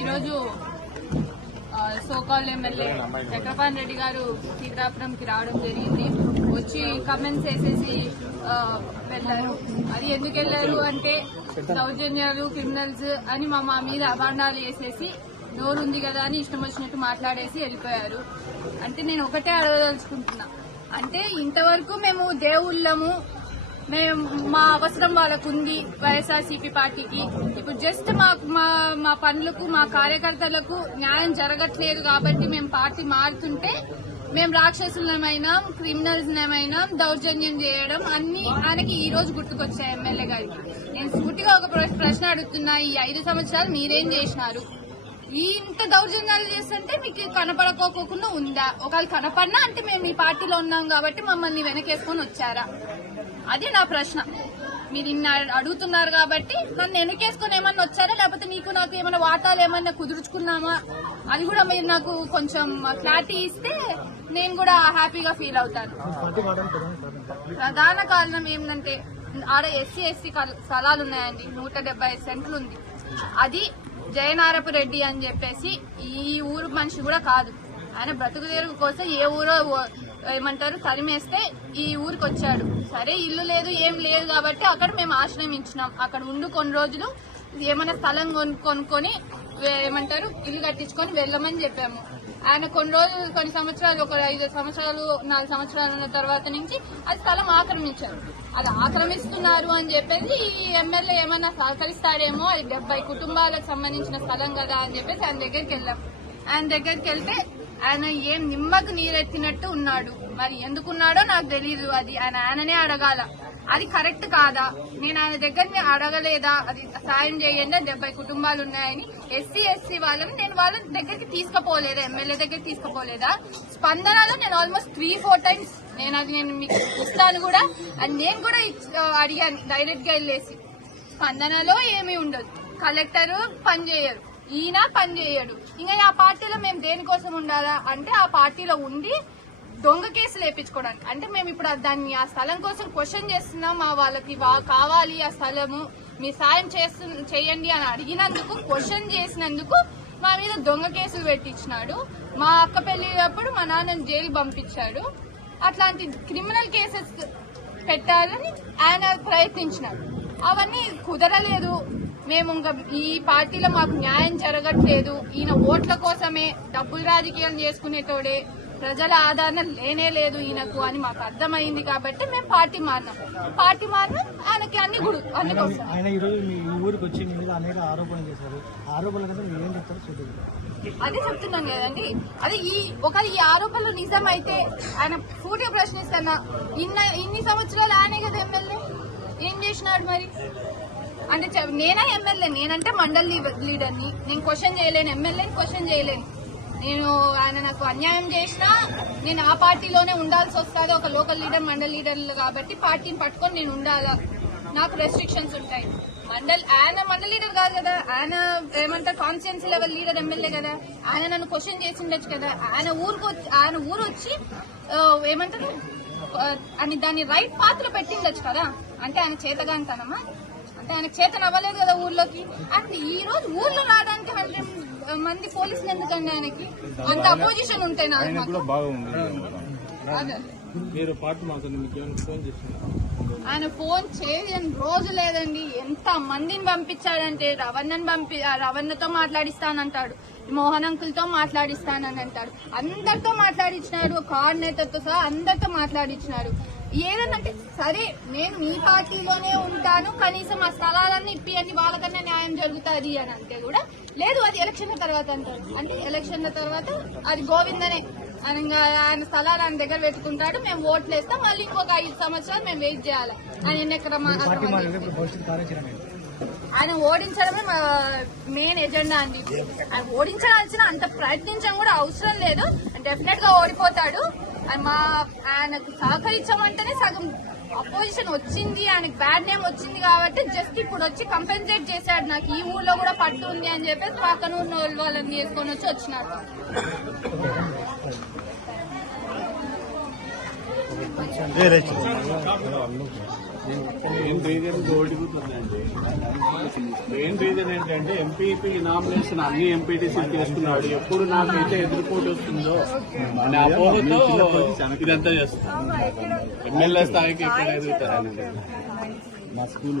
ఈరోజు so-called MLA Chakrapani Reddy గారు సీతాపురంకి రావడం జరిగింది. వచ్చి కమెంట్స్ వేసేసి వెళ్ళారు. అది ఎందుకు వెళ్ళారు అంటే దౌర్జన్యాలు క్రిమినల్స్ అని మా మా మీద అభాండాలు వేసేసి నోరు ఉంది కదా అని ఇష్టం వచ్చినట్టు మాట్లాడేసి వెళ్ళిపోయారు. అంటే నేను ఒకటే అడగదలుచుకుంటున్నా. అంటే ఇంతవరకు మేము దేవుళ్ళము మేము మా అవసరం వాళ్ళకు ఉంది వైఎస్ఆర్సీపీ పార్టీకి. ఇప్పుడు జస్ట్ మా మా మా పనులకు మా కార్యకర్తలకు న్యాయం జరగట్లేదు కాబట్టి మేము పార్టీ మారుతుంటే మేము రాక్షసులమైనా క్రిమినల్స్ ఏమైనా దౌర్జన్యం చేయడం అన్ని ఆయనకి ఈ రోజు గుర్తుకొచ్చాయి ఎమ్మెల్యే గారికి. నేను సూటిగా ఒక ప్ర- ప్రశ్న అడుగుతున్నా ఈ ఐదు సంవత్సరాలు మీరేం చేసినారు? ఇంత దౌర్జన్యాలు చేస్తుంటే మీకు కనపడకోకుండా ఉందా? ఒకవేళ కనపడినా అంటే మేము ఈ పార్టీలో ఉన్నాం కాబట్టి మమ్మల్ని వెనకేసుకొని వచ్చారా? అదే నా ప్రశ్న. మీరు అడుగుతున్నారు కాబట్టి నన్ను వెనకేసుకొని ఏమన్నా వచ్చారా? లేకపోతే నీకు నాకు ఏమైనా వాటాలు ఏమన్నా కుదుర్చుకున్నామా? అది కూడా మీరు నాకు కొంచెం క్లారిటీ ఇస్తే నేను కూడా హ్యాపీగా ఫీల్ అవుతాను. ప్రధాన కారణం ఏంటంటే ఆడ ఎస్సీ ఎస్సీ స్థలాలు ఉన్నాయండి. నూట డెబ్బై సెంట్లు ఉంది. అది జయనారపు రెడ్డి అని చెప్పేసి ఈ ఊరు మనిషి కూడా కాదు. ఆయన బ్రతుకు తెరుగు కోసం ఏ ఊరో ఏమంటారు తరిమేస్తే ఈ ఊరికి వచ్చాడు సరే ఇల్లు లేదు ఏం లేదు కాబట్టి అక్కడ మేము ఆశ్రయం ఇచ్చినాం అక్కడ ఉండు కొన్ని రోజులు ఏమైనా స్థలం కొను- కొనుక్కొని ఏమంటారు ఇల్లు కట్టించుకొని వెళ్ళమని చెప్పాము. ఆయన కొన్ని రోజులు కొన్ని సంవత్సరాలు ఒక ఐదు సంవత్సరాలు నాలుగు సంవత్సరాలు ఉన్న తర్వాత నుంచి అది స్థలం ఆక్రమించారు. అది ఆక్రమిస్తున్నారు అని చెప్పేసి ఈ ఎమ్మెల్యే ఏమన్నా సహకరిస్తారేమో అది డెబ్బై కుటుంబాలకు సంబంధించిన స్థలం కదా అని చెప్పేసి ఆయన దగ్గరికి వెళ్ళాం. ఆయన దగ్గరికి వెళ్తే ఆయన ఏం నిమ్మకు నీరెత్తినట్టు ఉన్నాడు. మరి ఎందుకున్నాడో నాకు తెలియదు అది ఆయన ఆయననే అడగాల. అది కరెక్ట్ కాదా? నేను ఆయన దగ్గరని అడగలేదా? అది సాయం చేయండి డెబ్బై కుటుంబాలు ఉన్నాయని ఎస్సీ ఎస్సీ వాళ్ళని నేను వాళ్ళ దగ్గరికి తీసుకుపోలేదా? ఎమ్మెల్యే దగ్గరికి తీసుకుపోలేదా? స్పందనలో నేను ఆల్మోస్ట్ త్రీ ఫోర్ టైమ్స్ నేను అది నేను మీకు ఇస్తాను కూడా. అది నేను కూడా ఇచ్- అడిగాను. డైరెక్ట్గా వెళ్ళేసి. స్పందనలో ఏమీ ఉండదు. కలెక్టర్ పని చేయరు. ఈయన పని చేయడు. ఇంకా ఆ పార్టీలో మేము దేనికోసం ఉండాలా అంటే ఆ పార్టీలో ఉండి దొంగ కేసులు వేయించుకోవడానికి. అంటే మేము ఇప్పుడు దాన్ని ఆ స్థలం కోసం క్వశ్చన్ చేస్తున్నాం మా వాళ్ళకి కావాలి ఆ స్థలము మీ సాయం చేస్తు చేయండి అని అడిగినందుకు క్వశ్చన్ చేసినందుకు మా మీద దొంగ కేసులు పెట్టించినాడు. మా అక్క పెళ్ళి అప్పుడు మా నాన్నని జైలు పంపించాడు. అట్లాంటి క్రిమినల్ కేసెస్ పెట్టాలని ఆయన ప్రయత్నించినాడు. అవన్నీ కుదరలేదు. మేము ఇంకా ఈ పార్టీలో మాకు న్యాయం జరగట్లేదు. ఈయన ఓట్ల కోసమే డబ్బులు రాజకీయం చేసుకునేటోడే ప్రజల ఆదరణ లేనే లేదు ఈయనకు అని మాకు అర్థమైంది కాబట్టి మేము పార్టీ మారినాం. పార్టీ మారినాం ఆయనకి అన్ని గుడు అన్ని ఆయన కోసం ఆయన ఈరోజు మీ ఈ ఊరికి వచ్చి మీ మీద అనేక ఆరోపణలు చేశారు. ఆ ఆరోపణల కదా మీరు ఏం చెప్తారో చూద్దాం. అదే చెప్తున్నాను కదండి. అదే ఈ ఒక ఈ ఆరోపణలు నిజమైతే ఆయన సూటిగా ప్రశ్నిస్తున్నా ఇన్న ఇన్ని సంవత్సరాలు ఆయనే కదా ఎమ్మెల్యే? ఏం చేసినాడు మరి? అంటే నేనే ఎమ్మెల్యే నేనంటే మండల్ లీడర్ లీడర్ని. నేను క్వశ్చన్ చేయలేను. ఎమ్మెల్యేని క్వశ్చన్ చేయలేను. నేను ఆయన నాకు అన్యాయం చేసినా నేను ఆ పార్టీలోనే ఉండాల్సి వస్తుంది. ఒక లోకల్ లీడర్ మండల్ లీడర్లు కాబట్టి పార్టీని పట్టుకొని నేను ఉండాలా? నాకు రెస్ట్రిక్షన్స్ ఉంటాయి. మండల్ ఆయన మండల్ లీడర్ కాదు కదా. ఆయన ఏమంటారు? కాన్స్టిట్యున్సీ లెవెల్ లీడర్ ఎమ్మెల్యే కదా. ఆయన నన్ను క్వశ్చన్ చేసి ఉండొచ్చు కదా. ఆయన ఊరికి వచ్చి ఆయన ఊరు వచ్చి ఏమంటారు? అని దాన్ని రైట్ పాత్ర పెట్టిండొచ్చు కదా. అంటే ఆయన చేతగాంతనమా అంటే ఆయన చేతన అవ్వలేదు కదా ఊర్లోకి? అండ్ ఈ రోజు ఊర్లో రావడానికి హండ్రెడ్ మంది పోలీసులు ఎందుకండి ఆయనకి? అంత అపోజిషన్ ఉంటే నాకు ఆయన కూడా బాగా ఉంది అదే. మీరు పార్టీ మాత్రం మీకు ఏమైనా ఫోన్ చేస్తున్నారు ఆయన ఫోన్ చేయని రోజు లేదండి. ఎంత మందిని పంపించాడంటే రవణని పంపి ఆ రవణతో మాట్లాడిస్తానంటాడు. మోహన్ అంకుల్తో మాట్లాడిస్తానని అంటాడు. అందరితో మాట్లాడించినాడు కోఆర్డినేటర్ సహా అందరితో మాట్లాడించినాడు ఏదనంటే సరే నేను మీ పార్టీలోనే ఉంటాను కనీసం ఆ స్థలాలన్నీ ఇప్పియండి వాళ్ళకన్నా న్యాయం జరుగుతుంది అని అంటే కూడా లేదు అది ఎలక్షన్ల తర్వాత అంటాడు అంటే ఎలక్షన్ల తర్వాత అది గోవిందనే ఆయన ఆయన స్థలాలు ఆయన దగ్గర పెట్టుకుంటాడు మేము ఓట్లు వేస్తాం మళ్ళీ ఇంకొక ఐదు సంవత్సరాలు మేము వెయిట్ చేయాలి. ఆయన ఎన్ని ఎక్కడ? ఆయన ఓడించడమే మా మెయిన్ ఎజెండా అండి. ఆయన ఓడించాల్సిన అంత ప్రయత్నించడం కూడా అవసరం లేదు. డెఫినెట్గా ఓడిపోతాడు. మా ఆయనకు సహకరించమంటేనే సగం అపోజిషన్ వచ్చింది ఆయనకు బ్యాడ్ నేమ్ వచ్చింది కాబట్టి జస్ట్ ఇప్పుడు వచ్చి కంపెన్సేట్ చేశాడు నాకు ఈ ఊర్లో కూడా పట్టు ఉంది అని చెప్పేసి పక్కన ఉన్న వాళ్ళని చేసుకొని వచ్చి వచ్చినారు Thank you. మెయిన్ రీజన్ ఓడిపోతుందండి మెయిన్ రీజన్ ఏంటంటే ఎంపీపీ నామినేషన్ అన్ని ఎంపీటీసీ చేసుకున్నాడు ఎప్పుడు నాకైతే ఎదురుపోటు వస్తుందో అనే అపోహతో ఇదంతా చేస్తాం ఎమ్మెల్యే స్థాయికి ఎక్కడ ఎదుగుతారని నా స్కూల్.